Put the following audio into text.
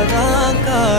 सदा का